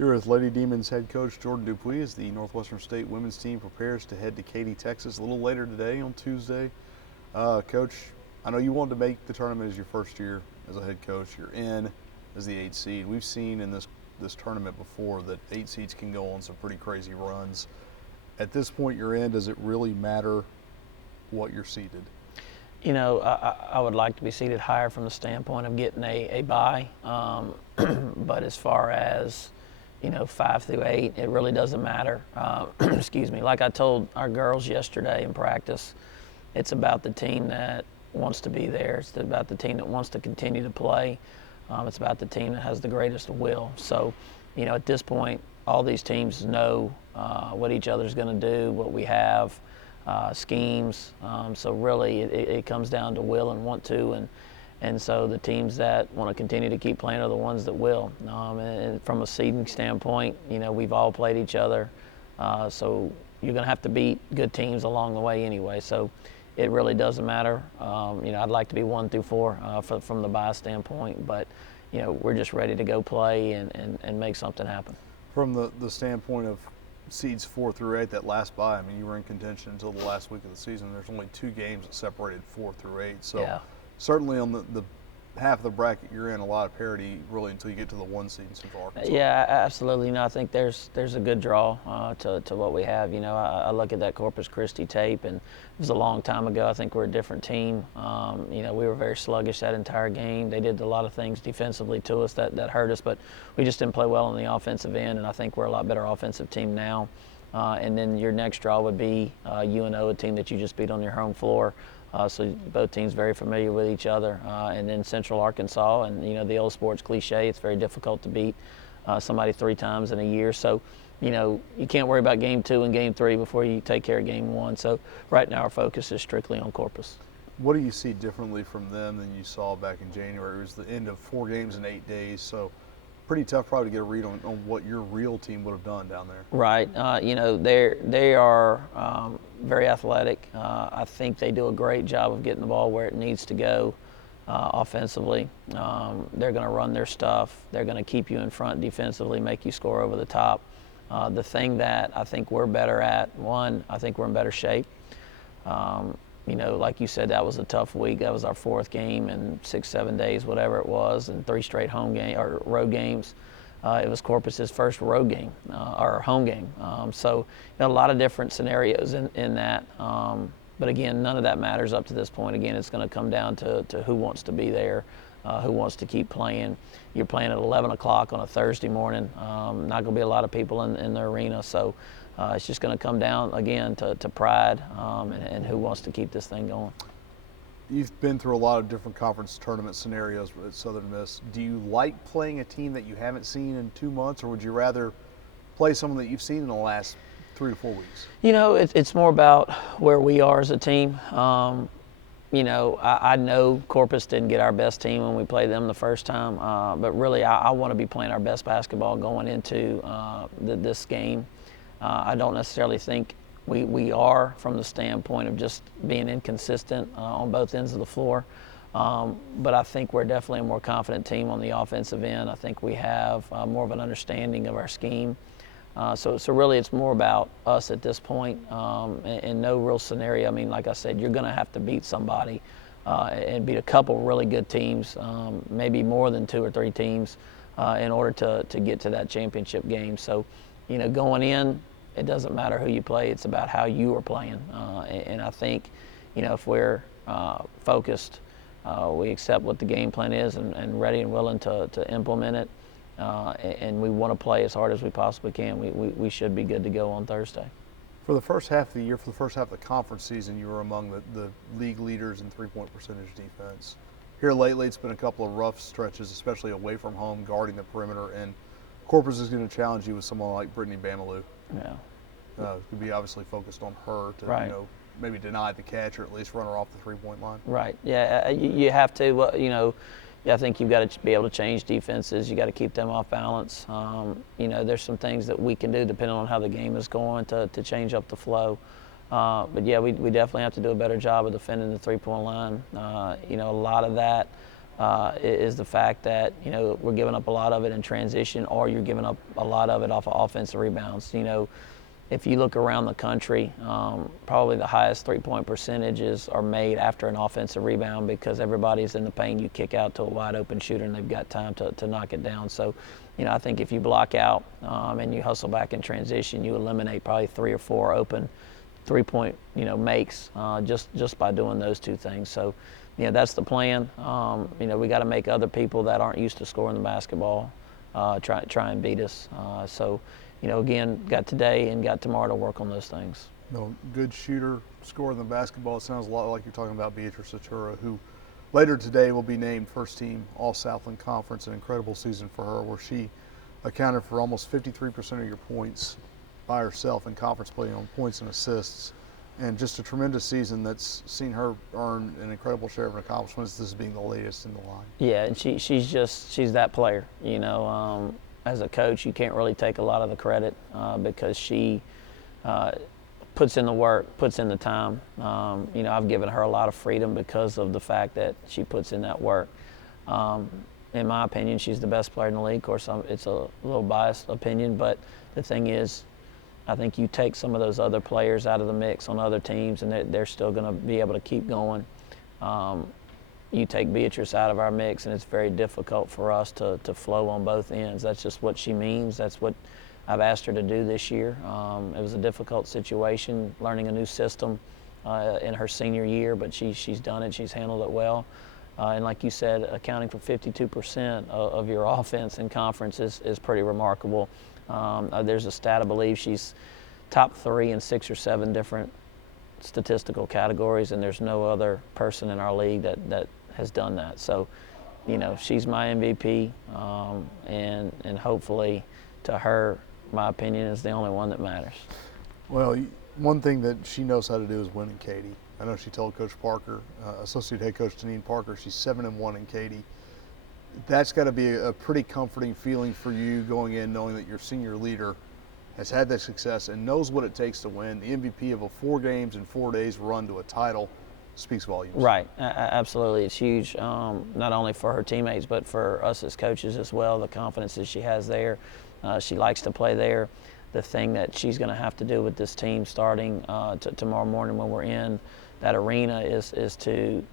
Here with Lady Demons head coach Jordan Dupuy as the Northwestern State women's team prepares to head to Katy, Texas a little later today on Tuesday. Coach, I know you wanted to make the tournament as your first year as a head coach. You're in as the 8 seed. We've seen in this tournament before that 8 seeds can go on some pretty crazy runs. At this point you're in, does it really matter what you're seeded? You know, I would like to be seated higher from the standpoint of getting a bye. But as far as, 5 through 8, it really doesn't matter. Excuse me. Like I told our girls yesterday in practice, it's about the team that wants to be there. It's about the team that wants to continue to play. It's about the team that has the greatest will. So, at this point, all these teams know what each other's going to do, what we have, schemes. So really, it comes down to will and want to, and so the teams that want to continue to keep playing are the ones that will. And from a seeding standpoint, we've all played each other, so you're going to have to beat good teams along the way anyway. So it really doesn't matter. I'd like to be 1 through 4 from the bye standpoint, but we're just ready to go play and make something happen. From the standpoint of seeds 4 through 8, that last bye, I mean, you were in contention until the last week of the season. There's only 2 games that separated 4 through 8. So yeah. Certainly on the half of the bracket you're in, a lot of parity really until you get to the 1 seed in Central Arkansas. Yeah, absolutely. I think there's a good draw to what we have. I look at that Corpus Christi tape, and it was a long time ago. I think we're a different team. We were very sluggish that entire game. They did a lot of things defensively to us that hurt us, but we just didn't play well on the offensive end, and I think we're a lot better offensive team now. And then your next draw would be UNO, a team that you just beat on your home floor. So both teams very familiar with each other. And then Central Arkansas, and the old sports cliche, it's very difficult to beat somebody 3 times in a year. So, you can't worry about game 2 and game 3 before you take care of game 1. So right now our focus is strictly on Corpus. What do you see differently from them than you saw back in January? It was the end of 4 games in 8 days, so pretty tough probably to get a read on what your real team would have done down there. Right. They are very athletic. I think they do a great job of getting the ball where it needs to go offensively. They're going to run their stuff. They're going to keep you in front defensively, make you score over the top. The thing that I think we're better at, one, I think we're in better shape. Like you said, that was a tough week. That was our 4th game in 6-7 days, whatever it was, and 3 straight road games. It was Corpus's first road game or home game. So a lot of different scenarios in that. But again, none of that matters up to this point. Again, it's going to come down to who wants to be there, who wants to keep playing. You're playing at 11 o'clock on a Thursday morning. Not going to be a lot of people in the arena. So it's just going to come down, again, to pride and who wants to keep this thing going. You've been through a lot of different conference tournament scenarios at Southern Miss. Do you like playing a team that you haven't seen in 2 months, or would you rather play someone that you've seen in the last 3 to 4 weeks? It's more about where we are as a team. I know Corpus didn't get our best team when we played them the first time, but really I want to be playing our best basketball going into this game. I don't necessarily think we are, from the standpoint of just being inconsistent on both ends of the floor. But I think we're definitely a more confident team on the offensive end. I think we have more of an understanding of our scheme. So really it's more about us at this point, and no real scenario. I mean, like I said, you're going to have to beat somebody and beat a couple really good teams, maybe more than 2 or 3 teams in order to get to that championship game. So, going in, it doesn't matter who you play. It's about how you are playing. And I think, if we're focused, we accept what the game plan is and ready and willing to implement it, and we want to play as hard as we possibly can, we should be good to go on Thursday. For the first half of the year, for the first half of the conference season, you were among the league leaders in 3-point percentage defense. Here lately, it's been a couple of rough stretches, especially away from home, guarding the perimeter, and Corpus is going to challenge you with someone like Brittany Bamilou. Yeah. Could be obviously focused on her to, right. Maybe deny the catch or at least run her off the 3-point line. Right. Yeah. You have to. I think you've got to be able to change defenses. You got to keep them off balance. There's some things that we can do depending on how the game is going to change up the flow. But yeah, we definitely have to do a better job of defending the 3-point line. A lot of that is the fact that, you know, we're giving up a lot of it in transition, or you're giving up a lot of it off of offensive rebounds. You know, if you look around the country, probably the highest three-point percentages are made after an offensive rebound, because everybody's in the paint. You kick out to a wide-open shooter, and they've got time to knock it down. So, you know, I think if you block out and you hustle back in transition, you eliminate probably 3 or 4 open three-point, you know, makes just by doing those two things. So, you know, that's the plan. You know, we got to make other people that aren't used to scoring the basketball try and beat us. So, you know, again, got today and got tomorrow to work on those things. No, good shooter, scoring the basketball. It sounds a lot like you're talking about Beatrice Attura, who later today will be named first team All-Southland Conference. An incredible season for her, where she accounted for almost 53% of your points by herself in conference play on points and assists. And just a tremendous season that's seen her earn an incredible share of accomplishments, this being the latest in the line. Yeah, and she's that player, you know. As a coach, you can't really take a lot of the credit because she puts in the work, puts in the time. You know, I've given her a lot of freedom because of the fact that she puts in that work. In my opinion, she's the best player in the league. Of course, it's a little biased opinion, but the thing is, I think you take some of those other players out of the mix on other teams, and they're still going to be able to keep going. You take Beatrice out of our mix, and it's very difficult for us to flow on both ends. That's just what she means. That's what I've asked her to do this year. It was a difficult situation, learning a new system in her senior year, but she's done it. She's handled it well. And like you said, accounting for 52% of your offense in conference is pretty remarkable. There's a stat, I believe she's top 3 in 6 or 7 different statistical categories, and there's no other person in our league that has done that. So, you know, she's my MVP, and hopefully to her, my opinion is the only one that matters. Well, one thing that she knows how to do is win in Katy. I know she told Coach Parker, Associate Head Coach Deneen Parker, she's 7-1 in Katy. That's got to be a pretty comforting feeling for you going in, knowing that your senior leader has had that success and knows what it takes to win. The MVP of a 4 games in 4 days run to a title speaks volumes. Right, absolutely. It's huge, not only for her teammates, but for us as coaches as well, the confidence that she has there. She likes to play there. The thing that she's going to have to do with this team starting tomorrow morning when we're in that arena is to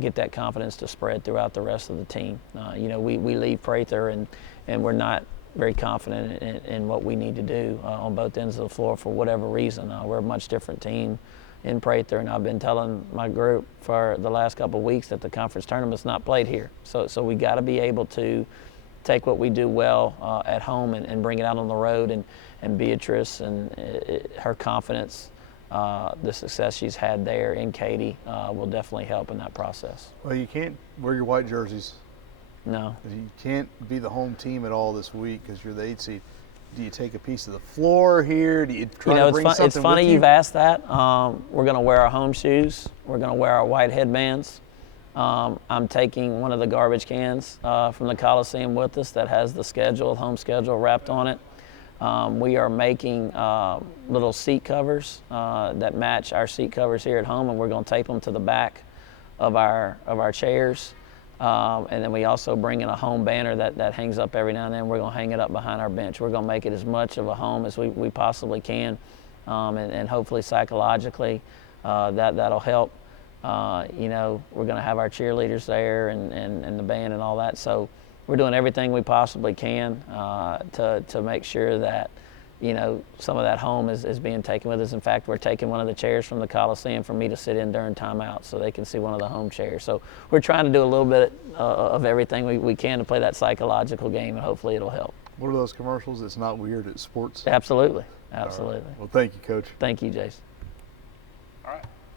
get that confidence to spread throughout the rest of the team. You know, we leave Prather and we're not very confident in what we need to do on both ends of the floor for whatever reason. We're a much different team in Prather, and I've been telling my group for the last couple of weeks that the conference tournament's not played here. So we got to be able to take what we do well at home and bring it out on the road. And Beatrice and her confidence, the success she's had there in Katy will definitely help in that process. Well, you can't wear your white jerseys. No. You can't be the home team at all this week because you're the 8 seed. Do you take a piece of the floor here? Do you try to bring something it's funny with you? you've asked that. We're going to wear our home shoes. We're going to wear our white headbands. I'm taking one of the garbage cans from the Coliseum with us that has the schedule, home schedule wrapped on it. We are making little seat covers that match our seat covers here at home, and we're going to tape them to the back of our chairs. And then we also bring in a home banner that hangs up every now and then. We're going to hang it up behind our bench. We're going to make it as much of a home as we possibly can, and hopefully psychologically that'll help. You know, we're going to have our cheerleaders there and the band and all that. So we're doing everything we possibly can to make sure that, you know, some of that home is being taken with us. In fact, we're taking one of the chairs from the Coliseum for me to sit in during timeout so they can see one of the home chairs. So we're trying to do a little bit of everything we can to play that psychological game, and hopefully it'll help. What are those commercials? It's not weird, it's sports. Absolutely. Absolutely. Right. Well, thank you, Coach. Thank you, Jason. All right.